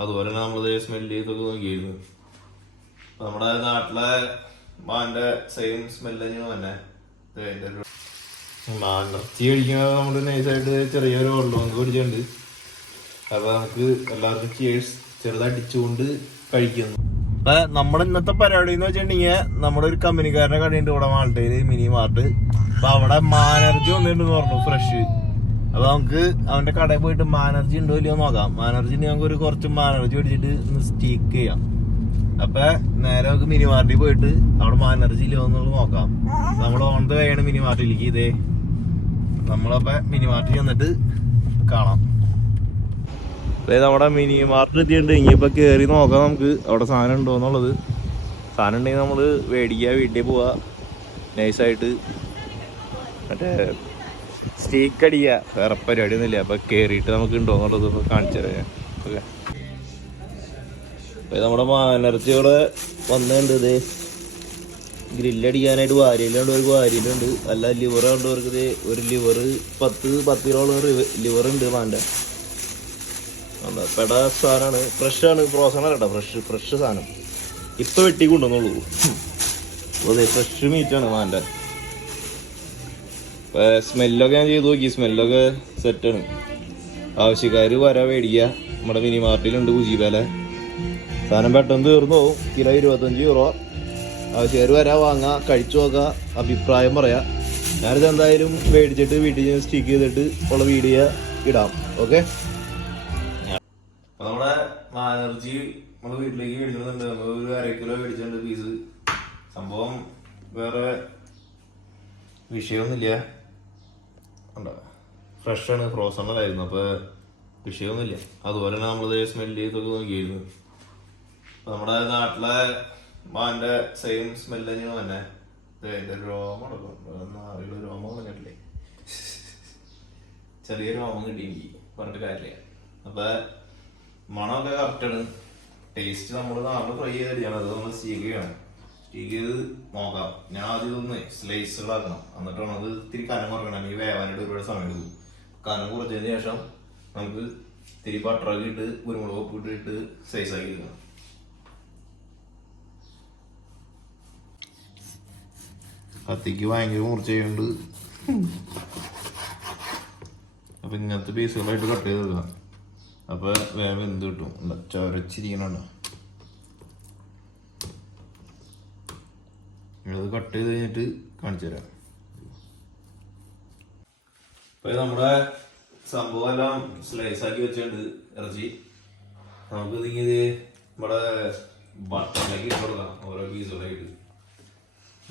അതുപോലെ തന്നെ നമ്മളിത് സ്മെൽ ചെയ്തൊക്കെ നോക്കിയിരുന്നു. നമ്മുടെ നാട്ടിലെ മാന്റെ സെയിം സ്മെൽ തന്നെയാണ് തന്നെ ഇത് കഴിക്കുന്നത് നമ്മൾ നൈസായിട്ട് ചെറിയൊരു വെള്ളം നമുക്ക് പിടിച്ചിട്ടുണ്ട് അപ്പൊ നമുക്ക് എല്ലാവർക്കും ചേഴ്സ് ചെറുതടിച്ചുകൊണ്ട് കഴിക്കുന്നു. നമ്മുടെ ഇന്നത്തെ പരിപാടി എന്ന് വെച്ചിട്ടുണ്ടെങ്കിൽ നമ്മുടെ ഒരു കമ്പനിക്കാരനെ കടയുണ്ട് ഇവിടെ മാൾട്ടയിൽ മിനി മാർട്ട്. അപ്പൊ അവിടെ മാനർജി വന്നിട്ടുണ്ടെന്ന് പറഞ്ഞു ഫ്രഷ് അപ്പൊ നമുക്ക് അവന്റെ കടയിൽ പോയിട്ട് മാനർജി ഉണ്ടോ ഇല്ലയോ നോക്കാം. മാനർജി നമുക്ക് ഒരു കുറച്ച് മാനർജി പിടിച്ചിട്ട് സ്റ്റീക്ക് ചെയ്യാം. അപ്പൊ നേരെ നമുക്ക് മിനി മാർട്ടിൽ പോയിട്ട് അവിടെ മാനർജി ഇല്ലയോ എന്നുള്ളത് നോക്കാം. നമ്മൾ ഓൺ ദ വേയാണ് മിനി മാർട്ടിലേക്ക് ഇതേ. നമ്മളപ്പോ മിനി മാർട്ടിൽ ചെന്നിട്ട് കാണാം. അതായത് നമ്മുടെ മിനി മാർട്ടിൽ എത്തിയിട്ടുണ്ട്. ഇനിയിപ്പോൾ കയറി നോക്കാം നമുക്ക് അവിടെ സാധനം ഉണ്ടോ എന്നുള്ളത്. സാധനം ഉണ്ടെങ്കിൽ നമ്മൾ മേടിക്കുക വീട്ടിൽ പോവുക നൈസായിട്ട് മറ്റേ സ്റ്റീക്ക് വേറെ പരിപാടിയൊന്നുമില്ല. അപ്പോൾ കയറിയിട്ട് നമുക്ക് ഉണ്ടോ എന്നുള്ളത് കാണിച്ചു തരാം ഓക്കെ. നമ്മുടെ മാനർച്ചി ഇവിടെ വന്നിട്ടുണ്ട് ഇത്. ഗ്രില്ലടിക്കാനായിട്ട് വാരിയിലുണ്ട്. ഒരു വാരിയിലുണ്ട്. അല്ല ലിവർ കണ്ടവർക്ക് ഇത്. ഒരു ലിവർ പത്ത് പത്ത് കിലോളം ലിവർ ഉണ്ട് മാന്റെ. പെട സാധനമാണ്. ഫ്രോസൺ അല്ല കേട്ടോ. ഫ്രഷ് ഫ്രഷ് സാധനം. ഇപ്പൊ വെട്ടി കൊണ്ടുവന്നുള്ളൂ അതെ ഫ്രഷ് മീറ്റാണ് മാന്റെ. സ്മെല്ലൊക്കെ ഞാൻ ചെയ്ത് നോക്കി. സ്മെല്ലൊക്കെ സെറ്റാണ് ആവശ്യക്കാർ വര മേടിക്കുക. നമ്മുടെ മിനി മാർട്ടിലുണ്ട് ഉജിബല സാധനം പെട്ടെന്ന് തീർന്നു പോകും കിലോ ഇരുപത്തഞ്ച് യൂറോ ആവശ്യക്കാർ വരാ വാങ്ങാ കഴിച്ചു നോക്കുക അഭിപ്രായം പറയാ. ഞാനിത് എന്തായാലും മേടിച്ചിട്ട് വീട്ടിൽ സ്റ്റിക്ക് ചെയ്തിട്ട് ഉള്ള വീഡിയോ ഇടാം. ഓക്കെ നമ്മുടെ മാനർജി നമ്മൾ വീട്ടിലേക്ക് മേടിച്ചിട്ടുണ്ട്. നമ്മൾ ഒരു അര കിലോ മേടിച്ചിട്ടുണ്ട് പീസ് സംഭവം വേറെ വിഷയമൊന്നുമില്ല. ഫ്രഷ് ആണ് ഫ്രോസൺ ആയിരുന്നു അപ്പൊ വിഷയമൊന്നുമില്ല. അതുപോലെ തന്നെ നമ്മളിത് സ്മെൽ ചെയ്തൊക്കെ നോക്കിയിരുന്നു നമ്മുടെ നാട്ടിലെ മാന്റെ സെയിം സ്മെൽ തന്നെയാണ് തന്നെ. രോമം രോമം പറഞ്ഞിട്ടില്ലേ ചെറിയ രോമം കിട്ടി എനിക്ക് പറഞ്ഞിട്ട് കാര്യമില്ല. അപ്പൊ മണമൊക്കെ കറക്റ്റാണ് ടേസ്റ്റ് നമ്മൾ നാളെ ഫ്രൈ ചെയ്തിരിക്കണം അത് നമ്മൾ സ്റ്റീക്ക് ചെയ്ത് നോക്കാം. ഞാൻ ആദ്യം ഇതൊന്ന് സ്ലൈസുകളാക്കണം എന്നിട്ടാണ് അത് ഇത്തിരി കനം കുറക്കണം ഈ വേവാനായിട്ട് ഒരുപാട് സമയം എടുക്കും. കനം കുറച്ചതിന് ശേഷം നമുക്ക് ഇത്തിരി ബട്ടറൊക്കെ ഇട്ട് കുരുമുളക് ഉപ്പ് ഇട്ടിട്ട് സൈസ് ആക്കി എടുക്കണം കത്തിക്ക് ഭയങ്കര മുറിച്ചുണ്ട് അപ്പൊ ഇങ്ങനത്തെ പീസുകളായിട്ട് കട്ട് ചെയ്ത് എടുക്കാം അപ്പൊ വേഗം എന്ത് കിട്ടും. ചൊരച്ചിരിക്കണുണ്ടോ ഇത് കട്ട് ചെയ്ത് കഴിഞ്ഞിട്ട് കാണിച്ചു തരാം. അപ്പൊ നമ്മുടെ സംഭവം എല്ലാം സ്ലൈസ് ആക്കി വെച്ചിട്ടുണ്ട് ഇറച്ചി. നമുക്ക് ഇതിങ്ങനെ നമ്മുടെ ബട്ടറിലേക്ക് ഇട്ട് കൊടുക്കാം. ഓരോ പീസുകളായിട്ട്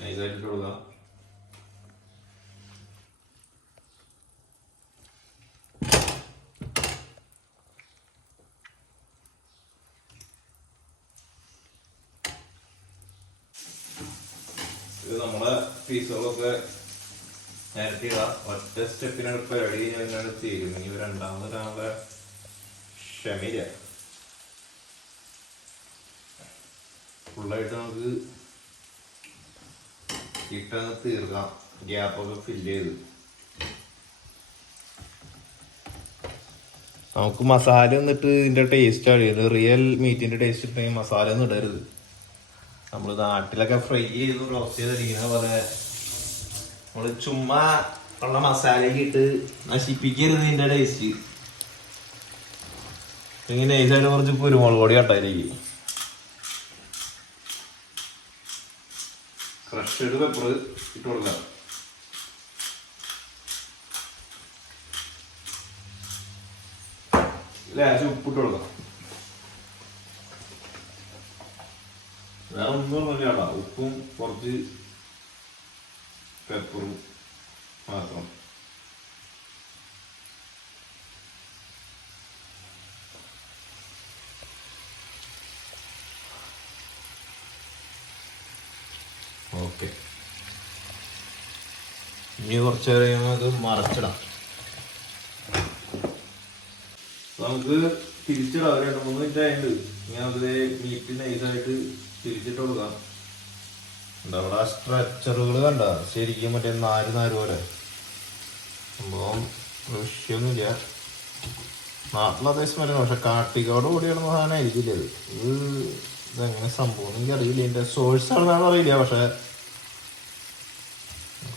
നൈസായിട്ട് ഇട്ട് കൊടുക്കാം. ഇത് നമ്മളെ പീസുകളൊക്കെ നേരത്തെ ഒറ്റ സ്റ്റെപ്പിനാണ് പരിപാടി കഴിഞ്ഞാൽ തീരും ഇനി രണ്ടാമത് ഒരാളുടെ ക്ഷമയില്ല ഫുള്ളായിട്ട് നമുക്ക് ഇട്ടങ്ങ് തീർക്കാം. ഗ്യാപ്പൊക്കെ ഫില്ല് ചെയ്ത്. നമുക്ക് മസാല എന്നിട്ട് ഇതിന്റെ ടേസ്റ്റ് അറിയുന്നത് റിയൽ മീറ്റിന്റെ ടേസ്റ്റ് ഇട്ടെങ്കിൽ മസാല ഒന്നും ഇടരുത്. നമ്മൾ നാട്ടിലൊക്കെ ഫ്രൈ ചെയ്ത് റോസ്റ്റ് ചെയ്തിരിക്കുന്ന പോലെ. നമ്മൾ ചുമ്മാ ഉള്ള മസാലയൊക്കെ ഇട്ട് നശിപ്പിക്കരുത് ഇതിന്റെ ടേസ്റ്റ് ഇങ്ങനെ നൈസായിട്ട് കുറച്ച് കുരുമുളക് പൊടി കട്ടായിരിക്കും. ക്രഷഡ് പെപ്പർ ഇട്ട് കൊടുക്കാം. ലേശം ഉപ്പിട്ട് കൊടുക്കാം. വേറെ ഒന്നും ഇല്ല ഉപ്പും കുറച്ച് പെപ്പറും മാത്രം. ഓക്കെ. ഇനി കുറച്ച് കഴിയുമ്പോൾ അത് മറച്ചിടാം. നമുക്ക് തിരിച്ചിടാം. ഒരു രണ്ട് മൂന്ന് മിനിറ്റ് ആയിട്ട് ഞാൻ അതിലെ മീറ്റ് നൈസായിട്ട് തിരിച്ചിട്ട് എന്താ അവിടെ സ്ട്രക്ചറുകൾ കണ്ട? ശരിക്കും മറ്റേ നാല് നാല് പോലെ. സംഭവം വിഷയമൊന്നുമില്ല നാട്ടിൽ അത്യാവശ്യം വരുന്നു പക്ഷെ കാട്ടിക്കോട് കൂടി കിടന്ന സാധനം ആയിരിക്കില്ല ഇത് ഇത് ഇതെങ്ങനെ സംഭവം എനിക്ക് അറിയില്ല എന്റെ സോഴ്സ് ആണെന്നാണ് അറിയില്ല. പക്ഷെ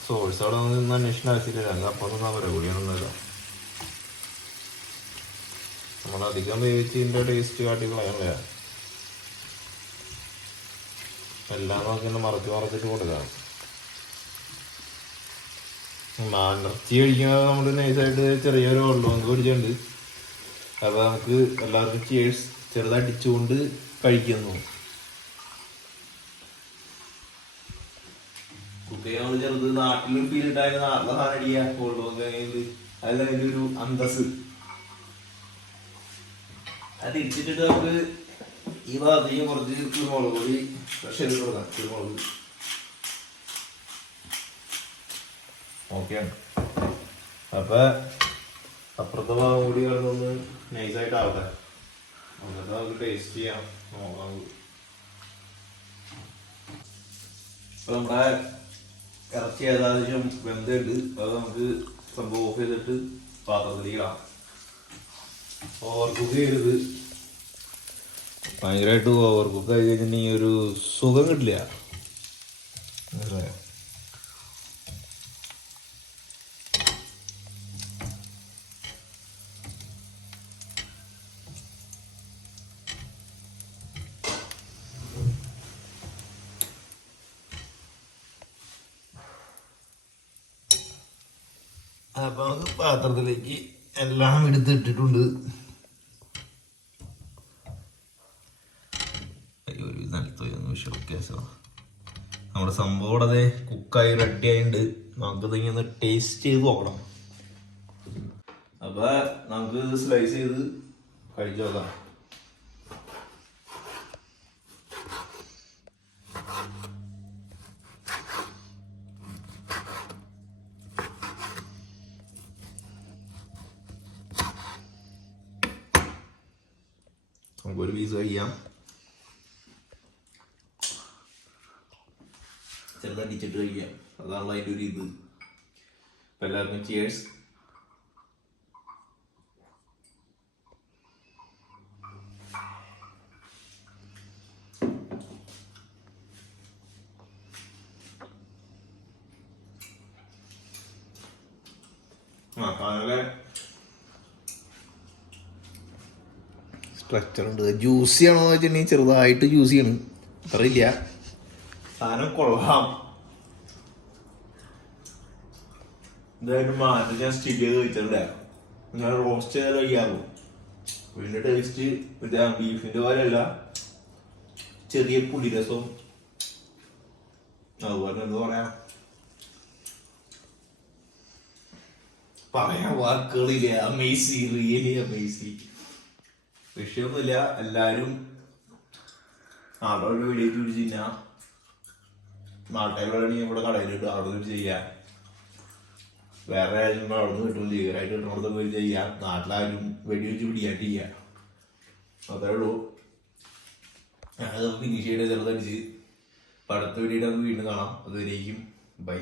സോഴ്സ് അവിടെ നിന്ന് അന്വേഷണം ആവശ്യമില്ല ഞങ്ങൾ അപ്പം നിന്നാ പറയാം കൂടിയാണെന്നല്ല നമ്മളധികം വേവിച്ച് ഇതിന്റെ ടേസ്റ്റ് കാട്ടി കളയണല്ലേ എല്ലാം നോക്കി മറച്ച് മറച്ചിട്ട് കൊടുക്കാം മാനർച്ചി കഴിക്കുന്നത് നമ്മൾ നൈസായിട്ട് ചെറിയൊരു വെള്ളം കുടിച്ചുണ്ട് അപ്പോൾ നമുക്ക് എല്ലാവർക്കും ചേഴ്സ് ചെറുതടിച്ചുകൊണ്ട് കഴിക്കുന്നു. കുട്ടികൾ ചെറുത് നാട്ടിലും ഫീലിട്ടായാലും നാട്ടിലെ സാധനം അതിന്റെ ഒരു അന്തസ് അത് തിരിച്ചിട്ടിട്ട് നമുക്ക് ഈ ഭാഗത്തേക്ക് കുറച്ച് കുരുമുളക് പൊടി ഫ്രഷ് കൊടുക്കാം കുരുമുളക് ഓക്കെയാണ് അപ്പൊ അപ്പുറത്തെ ഭാഗം കൂടി കിടന്നൊന്ന് നൈസായിട്ട് ആവട്ടെ എന്നിട്ട് നമുക്ക് ടേസ്റ്റ് ചെയ്യാം. നോക്കാം. ഇപ്പൊ നമ്മുടെ ഇറച്ചി ഏകദേശം വെന്തുണ്ട് അത് നമുക്ക് സംഭവം ഓഫ് ചെയ്തിട്ട് പാത്രത്തിലേക്ക് ഇടാം. ഓവർ ഭയങ്കരമായിട്ട് ഓവർ കുക്ക് ആയി കഴിഞ്ഞിട്ടുണ്ടെങ്കിൽ ഒരു സുഖം കിട്ടില്ല. മനസ്സിലായോ നമുക്ക് പാത്രത്തിലേക്ക് എല്ലാം എടുത്തിട്ടിട്ടുണ്ട് അയ്യോ, ഒരു നമ്മുടെ സംഭവം ഇവിടെ അതെ കുക്കായി റെഡി ആയിട്ടുണ്ട് നമുക്ക് ഒന്ന് ടേസ്റ്റ് ചെയ്ത് നോക്കണം. അപ്പൊ നമുക്ക് സ്ലൈസ് ചെയ്ത് കഴിച്ചു നോക്കാം. നമുക്കൊരു പീസ് കഴിക്കാം. ചെറുതടിച്ചിട്ട് കഴിക്കാം അതാണല്ലോ അതിന്റെ ഒരു ഇത്. അപ്പം എല്ലാവർക്കും ചിയേഴ്സ് സ്ട്രക്ചർ ഉണ്ട്. ജ്യൂസി ആണോ വെച്ചിട്ടുണ്ടെങ്കിൽ ചെറുതായിട്ട് ജ്യൂസിയാണ് അറിയില്ല സാധനം കൊള്ളാം. ഇതായിട്ട് മാറ്റി ഞാൻ സ്റ്റിക്ക് ചെയ്ത് വെച്ചിട്ടുണ്ടേ ഞാൻ റോസ്റ്റ് ചെയ്ത് കഴിക്കാറുള്ളൂ ഇതിന്റെ ടേസ്റ്റ് മറ്റേ ബീഫിന്റെ പോലെയല്ല. ചെറിയ പുളിരസവും അതുപോലെ എന്താ പറയാ? പറയാൻ വാക്കുകളില്ല. അമേസി റിയലി അമേസി വിഷയമൊന്നുമില്ല. എല്ലാരും നാടോട് വീഡിയോ പിടിച്ച് കഴിഞ്ഞാ വേണമെങ്കിൽ ഇവിടെ കടയിലിട്ട് അവിടെ നിന്ന് ചെയ്യാം. വേറെ ആയിരുന്നു അവിടെ നിന്ന് കിട്ടും ലീഗലായിട്ട് കിട്ടുന്നിടത്ത് പോയി ചെയ്യാം. നാട്ടിലാരും വെടിവെച്ച് പിടിക്കാണ്ട് ചെയ്യാം. അതേ ഉള്ളൂ. ഞാനത് ഫിനിഷ് ചെയ്ത് ചെറുതടിച്ച് പടത്ത് നമുക്ക് വീണ്ടും കാണാം. അതുവരേക്കും. ബൈ